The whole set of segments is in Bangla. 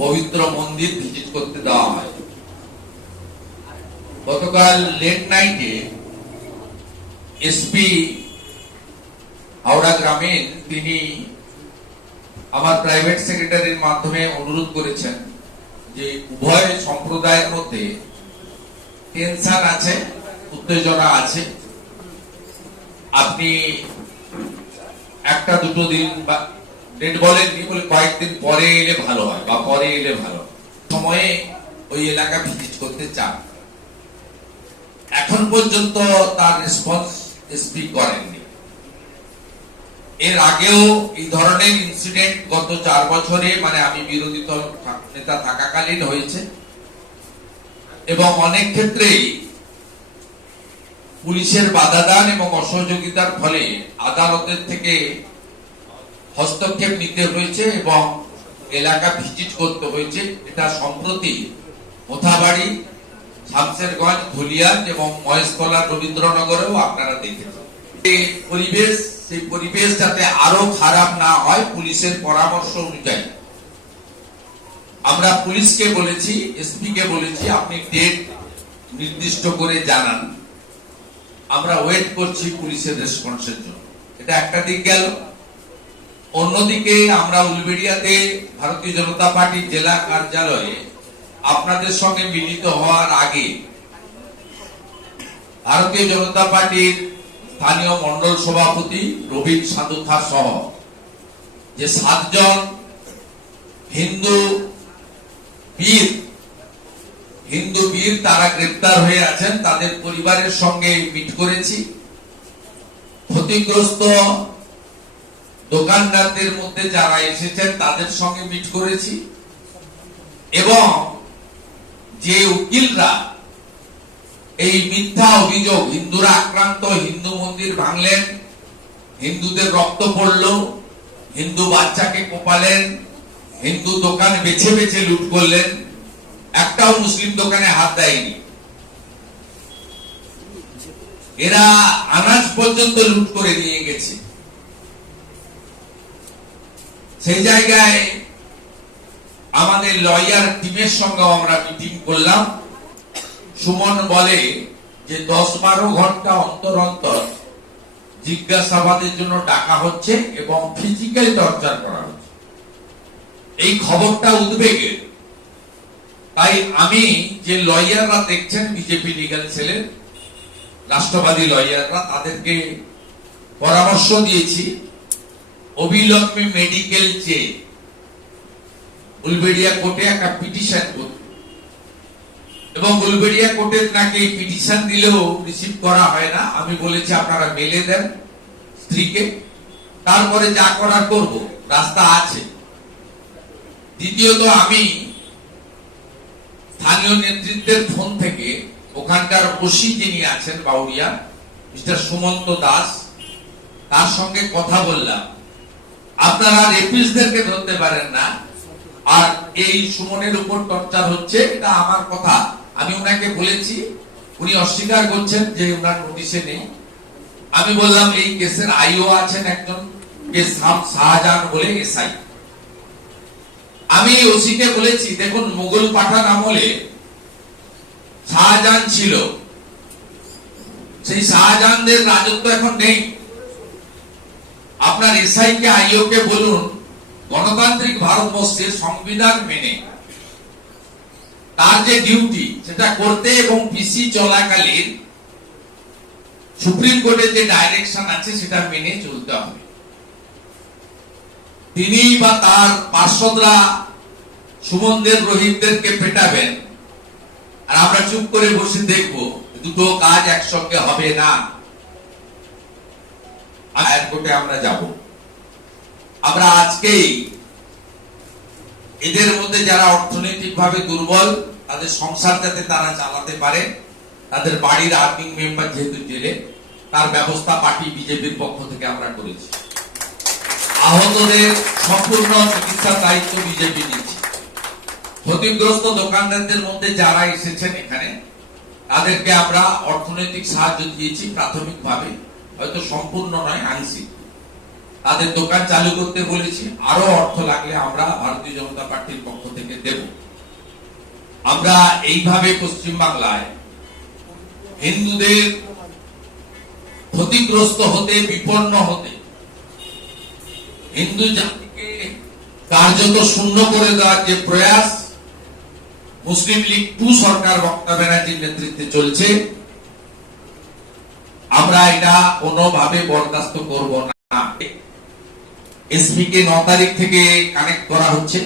পবিত্র মন্দির ভিজিট করতে দেওয়া হয়। গতকাল লেট নাইটে এসপি হাওড়া গ্রামীণ তিনি আমার প্রাইভেট সেক্রেটারির মাধ্যমে অনুরোধ করেছেন যে উভয় সম্প্রদায়ের মধ্যে টেনশন আছে, উত্তেজনা আছে, আপনি একটা দুটো দিন বা ডেট বলেননি, বলে কয়েকদিন পরে এলে ভালো হয় বা পরে এলে ভালো সময়ে ওই এলাকা ভিজিট করতে চান। এখন পর্যন্ত তার রেসপন্স এসপি করেননি। এর আগেও এই ধরনের ইনসিডেন্ট গত 4 বছরে মানে আমি বিরোধী দল নেতা থাকাকালীন হয়েছে এবং অনেক ক্ষেত্রেই পুলিশের বাধাদান এবং অসহযোগিতার ফলে আদালতের থেকে হস্তক্ষেপ নিতে হয়েছে এবং এলাকা ভিজিট করতে হয়েছে। এটা সম্প্রতি মোথাবাড়ি, শামসেরগঞ্জ, ধুলিয়ান এবং মহেশতলা, রবীন্দ্রনগরেও আপনারা দেখেছেন। সেই পরিবেশ যাতে আরো খারাপ না হয়, পুলিশের পরামর্শ অনুযায়ী আমরা পুলিশকে বলেছি, এসপি কে বলেছি, আপনি ডেট নির্দিষ্ট করে জানান, আমরা ওয়েট করছি পুলিশের রেসপন্সের জন্য। এটা একটা দিক গেল। অন্যদিকে আমরা উলবেড়িয়াতে ভারতীয় জনতা পার্টি জেলা কার্যালয়ে আপনাদের সঙ্গে মিলিত হওয়ার আগে ভারতীয় জনতা পার্টির স্থানীয় মন্ডল সভাপতি রবীন সাধুখা সহ যে 7 জন হিন্দু বীর তারা গ্রেপ্তার হয়ে আছেন, তাদের পরিবারের সঙ্গে মিট করেছি। ক্ষতিগ্রস্ত দোকানদারদের মধ্যে যারা এসেছেন তাদের সঙ্গে মিট করেছি এবং যে উকিলরা এই মিথ্যা অভিযোগ হিন্দুরা আক্রান্ত, হিন্দু মন্দির ভাঙলেন, হিন্দুদের রক্ত পড়ল, হিন্দু বাচ্চাকে কোপালেন, হিন্দু দোকান বেছে বেছে লুট করলেন, একটাও মুসলিম দোকানে হাত দেয়নি, এরা আনাজ পর্যন্ত লুট করে নিয়ে গেছে। সেই জায়গায় আমাদের লয়ার টিমের সঙ্গে আমরা মিটিং করলাম। সুমন বলে যে 10-12 ঘন্টা অন্তর অন্তর জিজ্ঞাসাবাদের জন্য ডাকা হচ্ছে এবং ফিজিক্যাল টর্চার করা হচ্ছে। এই খবরটা উদ্বেগের। তাই আমি যে লয়াররা দেখছেন বিজেপি লিগ্যাল সেলের রাষ্ট্রবাদী লয়াররা, তাদেরকে পরামর্শ দিয়েছি অবিলম্বে মেডিকেল চেয়ে উলবেড়িয়া কোর্টে একটা পিটিশন করতে, এবং উলবেড়িয়া কোর্টের নাকি পিটিশন দিলেও রিসিভ করা হয় না। আমি বলেছি আপনারা মেলে দেন স্ত্রীকে, তারপরে যা করার করব, রাস্তা আছে। দ্বিতীয়ত, আমি স্থানীয় নেতৃত্বের ফোন থেকে ওখানকার ওসি যিনি আছেন বাউরিয়া, মিস্টার সুমন্ত দাস, তার সঙ্গে কথা বললাম। আপনারা রেপিস্টদেরকে ধরতে পারেন না, আর এই সুমনের উপর টর্চার হচ্ছে, এটা আমার কথা। আমি ওনাকে বলেছি, উনি অস্বীকার করছেন যে ওনার নোটিশে নেই। আমি বললাম এই কেসের আইও আছেন একজন, শাহজাহান বলে এসআই। আমি ওসিকে বলেছি, দেখুন মুঘল পাঠান আমলে শাহজাহান ছিল, সেই শাহজাহানদের রাজত্ব এখন নেই। আপনার এসআই কে, আইও কে বলুন গণতান্ত্রিক ভারতবর্ষের সংবিধান মেনে তার যে ডিউটি সেটা করতে এবং পিসি চলাকালীন সুপ্রিম কোর্টের যে ডাইরেকশন আছে সেটা মেনে চলতে হবে। তিনি বা তার পার্ষদরা সুমনদের, রোহিতদেরকে পেটাবেন আর আমরা চুপ করে বসে দেখব, দুটো কাজ একসঙ্গে হবে না। হায়ার কোর্টে আমরা যাব। আমরা আজকেই এদের মধ্যে যারা অর্থনৈতিকভাবে দুর্বল, তাদের সংসার যাতে তারা চালাতে পারে, তাদের বাড়ির আর্নিং মেম্বার যেহেতু জেলে, তার ব্যবস্থা পার্টি বিজেপির পক্ষ থেকে আমরা করেছি। আহতদের সম্পূর্ণ চিকিৎসার দায়িত্ব বিজেপি নিচ্ছে। ক্ষতিগ্রস্ত দোকানদারদের মধ্যে যারা এসেছেন এখানে, তাদেরকে আমরা অর্থনৈতিক সাহায্য দিয়েছি প্রাথমিকভাবে, হয়তো সম্পূর্ণ নয়, আংশিক। তাদের দোকান চালু করতে বলেছি। আরো অর্থ লাগলে আমরা ভারতীয় জনতা পার্টির পক্ষ থেকে দেব। আমরা এইভাবে পশ্চিম বাংলায় হিন্দুদের ক্ষতিগ্রস্ত হতে, বিপন্ন হতে, হিন্দু জাতিকে কার্যত শূন্য করে দেওয়ার যে প্রয়াস মুসলিম লীগ 2 সরকার মমতা ব্যানার্জির নেতৃত্বে চলছে, আমরা এটা কোনোভাবে বরদাস্ত করব না। এসপি কে 9 তারিখ থেকে কানেক্ট করা হচ্ছে।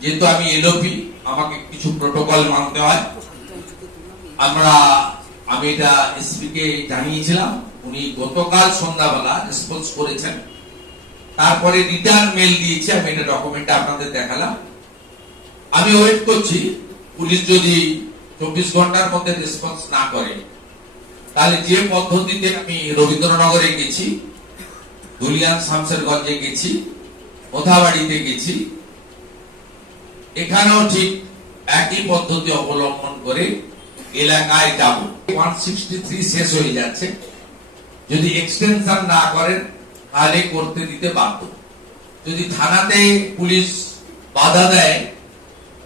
যেহেতু আমি এলওপি, আমাকে কিছু প্রোটোকল মানতে হয়। আমি এটা এসপি কে জানিয়েছিলাম, উনি গতকাল সন্ধ্যাবেলা রেসপন্স করেছেন। তারপরে রিটার্ন মেল দিয়েছে, আমি এটা ডকুমেন্টে আপনাদের দেখালাম। আমি ওয়েট করছি, পুলিশ যদি 24 ঘন্টার মধ্যে রেসপন্স না করে, তাহলে যে পদ্ধতিতে আমি রবীন্দ্রনগরে গেছি, ধুলিয়ান শামসেরগঞ্জে গেছি, মোথাবাড়িতে গেছি, এখানেও ঠিক একই পদ্ধতি অবলম্বন করে এলাকায় যাব। 163 শেষ হয়ে যাচ্ছে, যদি এক্সটেনশন না করেন তাহলে করতে দিতে বাধ্য। যদি থানাতে পুলিশ বাধা দেয়,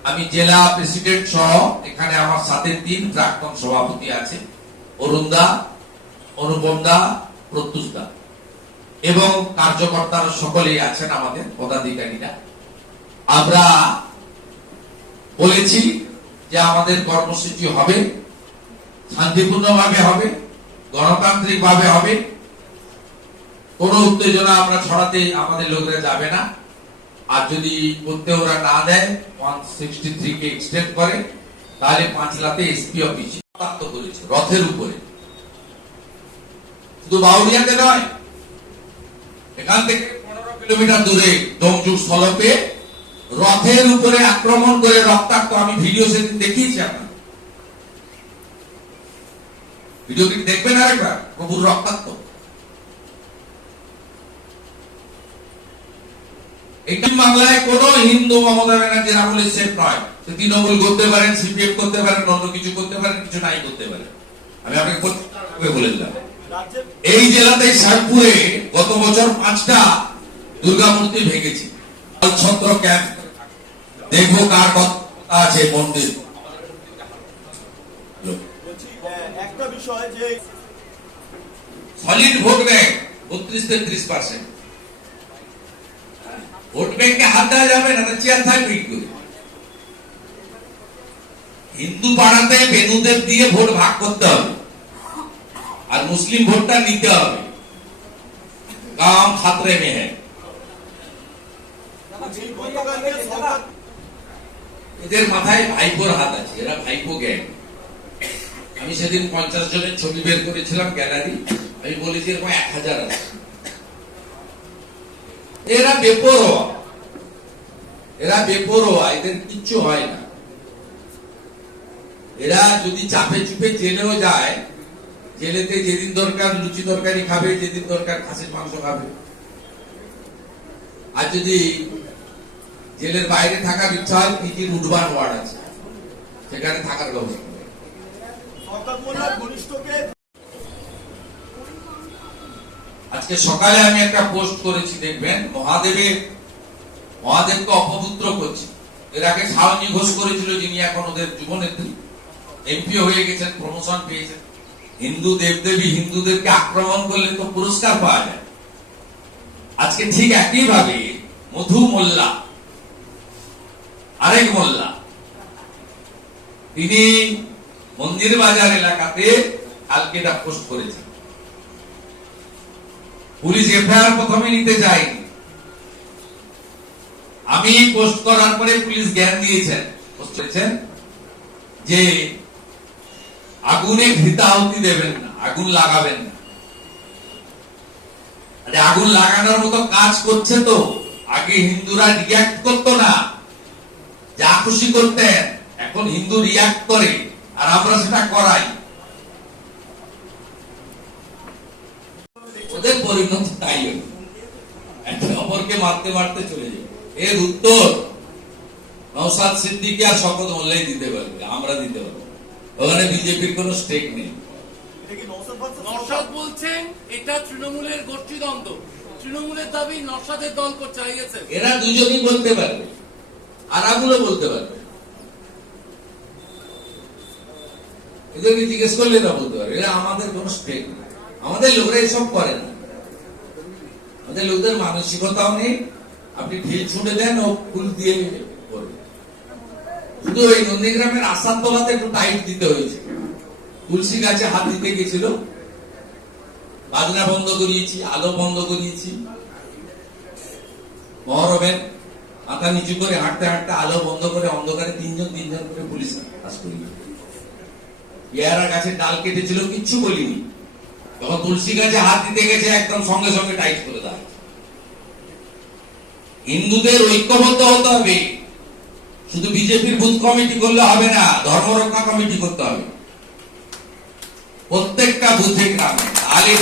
আমি জেলা প্রেসিডেন্ট সহ এখানে আমার সাথে 3 প্রাক্তন সভাপতি আছে, অরুণদা, অনুপমদা, প্রত্যুষদা এবং কার্যকর্তারা সকলেই আছেন, আমাদের পদাধিকারীরা। আমরা বলেছি যে আমাদের কর্মসূচি হবে শান্তিপূর্ণভাবে, হবে গণতান্ত্রিক ভাবে হবে। কোন উত্তেজনা আমরা ছড়াতে আমাদের লোকেরা যাবে না। আর যদি করতে ওরা না দেয়, 163 কে এক্সটেন্ড করে, তাহলে পাঁচলাতে এসপি অফিসে করেছে রথের উপরে, শুধু বাউরিয়াতে নয়, এখান থেকে 15 কিলোমিটার দূরে ডোমজুর স্থলপে রথের উপরে আক্রমণ করে রক্তাক্ত, আমি ভিডিও সেদিন দেখিয়েছি আপনার, ভিডিও কি দেখবেন আরেকবার, প্রভুর রক্তাক্ত। এটা বাংলায় কোন হিন্দু মমতা ব্যানার্জির আমলে সেফ নয়। তৃণমূল করতে পারেন, সিপিএম করতে পারেন, অন্য কিছু করতে পারেন, কিছু নাই করতে পারেন। আমি আপনাকে বলে দিলাম, এই জেলাতে শেরপুরে গত বছর 5টা দুর্গা মূর্তি ভেঙেছি। ছত্র ক্যাম্প দেখবো কার কথা আছে মন্দির। একটা বিষয় যে সলিড ভোট ব্যাংক 32-33%, ভোট ব্যাংকে হাত দেওয়া যাবে না, চেয়ার থাকবে কি করে? হিন্দু পাড়াতে বেনুদের দিয়ে ভোট ভাগ করতে হবে, আর মুসলিম ভোটটা নিতে হবে। কাম খাতরে মে হ্যায়। এদের মাথায় ভাইপোর হাত আছে, এরা ভাইপো গ্যাং। আমি সেদিন 50 জনের ছবি বের করেছিলাম গ্যালারি, আমি বলেছি এরকম 1000 আছে। এরা বেপরোয়া, এদের কিচ্ছু হয় না। এরা যদি চাপে চুপে জেলেও যায়, জেলেতে যেদিন দরকার লুচি তরকারি খাবে, যেদিন দরকার খাসির মাংস খাবে। আর যদি জেলের বাইরে থাকার ইচ্ছা হয়, পিজির উডবান ওয়ার্ড আছে, সেখানে থাকার ব্যবস্থা। আজকে সকালে আমি একটা পোস্ট করেছি, দেখবেন, মহাদেবকে অপবিত্র করছি। এর আগে শাওনি ঘোষ করেছিল, যিনি এখন ওদের যুবনেত্রী, এমপি হয়ে গেছেন, প্রমোশন পেয়েছেন। হিন্দু দেবদেবী, হিন্দুদেরকে আক্রমণ করলে তো পুরস্কার পাওয়া যায়। আজকে ঠিক একইভাবে মধু মোল্লা, আরেক মোল্লা, তিনি মন্দির বাজার এলাকাতে কালকে এটা পোস্ট করেছেন। পুলিশ এফআইআর প্রথমে নিতে যায়নি, আমি পোস্ট করার পরে পুলিশ জ্ঞান দিয়েছেন, যে আগুনে ঘৃতাহুতি দেবেন না, আগুন লাগাবেন না। আগুন লাগানোর মতো কাজ করছে তো। আগে হিন্দুরা রিয়াক্ট করতো না, যা খুশি করতেন, এখন হিন্দু রিয়াক্ট করে, আর আমরা সেটা করাই। ওদের পরিণতি তাই হলো, একে অপরকে মারতে মারতে চলে যাবে। এর উত্তর নওশাদ সিদ্দিকী আর শওকত মোল্লাই দিতে পারবে, আমরা দিতে পারবো। ওখানে বিজেপির কোন স্টেক নেই। নওশাদ বলছেন এটা তৃণমূলের গোষ্ঠীদ্বন্দ্ব, তৃণমূলের দাবি নস্বাদের দল করছে আইএসএফ। এরা দুজনই বলতে পারবে, আরাগুলো বলতে পারবে। এদেরকে জিজ্ঞেস করলে না বলতে পারবে। এরা আমাদের কোন স্টেক না, আমাদের লোকরা এসব করে না। আমাদের লোকদের মানসিকতাও নেই। আপনি ঢিল ছুঁড়ে দেন ও ফুল দিয়ে করবে। শুধু ওই নন্দীগ্রামের আসাদ তলাতে একটু টাইট দিতে হয়েছে। তুলসী গাছে হাত দিতে গেছিল, বাজনা বন্ধ করিয়েছি, আলো বন্ধ করিয়েছি। মহরমের মাথা নিচু করে হাঁটতে হাঁটতে আলো বন্ধ করে অন্ধকারে তিনজন করে পুলিশ কাজ করিয়ে। পেয়ারা গাছের ডাল কেটেছিল, কিচ্ছু বলিনি। যখন তুলসী গাছে হাত দিতে গেছে একদম সঙ্গে সঙ্গে টাইট করে দেয়। হিন্দুদের ঐক্যবদ্ধ হতে হবে। শুধু বিজেপির বুথ কমিটি করলে হবে না, ধর্মরক্ষা কমিটি করতে হবে প্রত্যেকটা বুথে গ্রামে। তাহলে